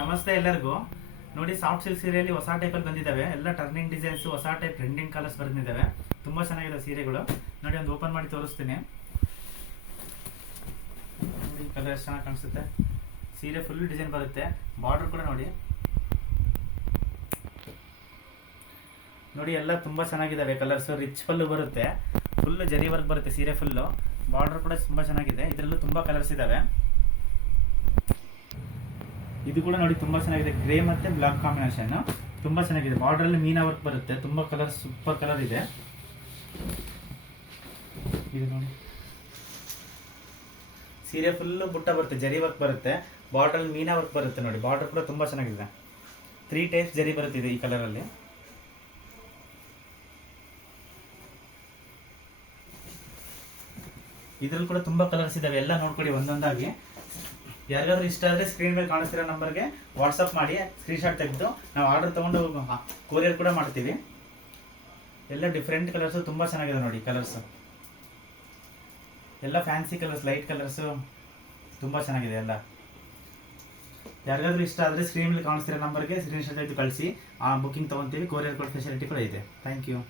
ನಮಸ್ತೆ ಎಲ್ಲರಿಗೂ. ನೋಡಿ, ಸಾಫ್ಟ್ ಸಿಲ್ಕ್ ಸೀರೆಯಲ್ಲಿ ಹೊಸ ಟೈಪಲ್ಲಿ ಬಂದಿದ್ದಾವೆ. ಎಲ್ಲ ಟರ್ನಿಂಗ್ ಡಿಸೈನ್ಸ್, ಹೊಸ ಟೈಪ್ ಟ್ರೆಂಡಿಂಗ್ ಕಲರ್ಸ್ ಬಂದಿದ್ದಾವೆ. ತುಂಬಾ ಚೆನ್ನಾಗಿದೆ ಸೀರೆಗಳು. ನೋಡಿ, ಒಂದು ಓಪನ್ ಮಾಡಿ ತೋರಿಸ್ತೀನಿ. ನೋಡಿ, ಕಲರ್ ಎಷ್ಟು ಚೆನ್ನಾಗಿ ಕಾಣಿಸುತ್ತೆ. ಸೀರೆ ಫುಲ್ ಡಿಸೈನ್ ಬರುತ್ತೆ. ಬಾರ್ಡರ್ ಕೂಡ ನೋಡಿ ಎಲ್ಲ ತುಂಬಾ ಚೆನ್ನಾಗಿದ್ದಾವೆ. ಕಲರ್ಸ್ ರಿಚ್ ಪಲ್ಲು ಬರುತ್ತೆ. ಫುಲ್ ಜರಿ ವರ್ಕ್ ಬರುತ್ತೆ ಸೀರೆ ಫುಲ್ಲು. ಬಾರ್ಡರ್ ಕೂಡ ತುಂಬಾ ಚೆನ್ನಾಗಿದೆ. ಇದರಲ್ಲೂ ತುಂಬಾ ಕಲರ್ಸ್ ಇದಾವೆ. ಇದು ಕೂಡ ನೋಡಿ ತುಂಬಾ ಚೆನ್ನಾಗಿದೆ. ಗ್ರೇ ಮತ್ತೆ ಬ್ಲಾಕ್ ಕಾಂಬಿನೇಷನ್ ತುಂಬಾ ಚೆನ್ನಾಗಿದೆ. ಬಾರ್ಡರ್ ಅಲ್ಲಿ ಮೀನಾ ವರ್ಕ್ ಬರುತ್ತೆ. ತುಂಬಾ ಕಲರ್, ಸೂಪರ್ ಕಲರ್ ಇದೆ. ಇದು ನೋಡಿ, ಸೀರೆ ಫುಲ್ ಬುಟ್ಟ ಬರುತ್ತೆ, ಜರಿ ವರ್ಕ್ ಬರುತ್ತೆ. ಬಾರ್ಡರ್ ಅಲ್ಲಿ ಮೀನಾ ವರ್ಕ್ ಬರುತ್ತೆ. ನೋಡಿ, ಬಾರ್ಡರ್ ಕೂಡ ತುಂಬಾ ಚೆನ್ನಾಗಿದೆ. 3 ಟೈಪ್ಸ್ ಜರಿ ಬರುತ್ತಿದೆ ಈ ಕಲರ್ ಅಲ್ಲಿ. ಇದ್ರಲ್ಲಿ ಕೂಡ ತುಂಬಾ ಕಲರ್ಸ್ ಇದಾವೆ. ಎಲ್ಲ ನೋಡ್ಕೊಳ್ಳಿ ಒಂದೊಂದಾಗಿ. ಯಾರಿಗಾದ್ರೂ ಇಷ್ಟ ಆದರೆ ಸ್ಕ್ರೀನ್ ಮೇಲೆ ಕಾಣಿಸ್ತಿರೋ ನಂಬರ್ಗೆ ವಾಟ್ಸಪ್ ಮಾಡಿ, ಸ್ಕ್ರೀನ್ ಶಾಟ್ ತೆಗೆದು ನಾವು ಆರ್ಡರ್ ತೊಗೊಂಡು ಕೊರಿಯರ್ ಕೂಡ ಮಾಡ್ತೀವಿ. ಎಲ್ಲ ಡಿಫ್ರೆಂಟ್ ಕಲರ್ಸ್ ತುಂಬ ಚೆನ್ನಾಗಿದೆ. ನೋಡಿ, ಕಲರ್ಸ್ ಎಲ್ಲ ಫ್ಯಾನ್ಸಿ ಕಲರ್ಸ್, ಲೈಟ್ ಕಲರ್ಸು ತುಂಬ ಚೆನ್ನಾಗಿದೆ ಎಲ್ಲ. ಯಾರಿಗಾದ್ರೂ ಇಷ್ಟ ಆದರೆ ಸ್ಕ್ರೀನ್ ಮೇಲೆ ಕಾಣಿಸ್ತಿರೋ ನಂಬರ್ಗೆ ಸ್ಕ್ರೀನ್ ಶಾಟ್ ತೆಗೆದು ಕಳಿಸಿ, ಬುಕಿಂಗ್ ತೊಗೊತೀವಿ. ಕೊರಿಯರ್ ಕೂಡ ಫೆಸಿಲಿಟಿ ಕೂಡ ಇದೆ. Thank you.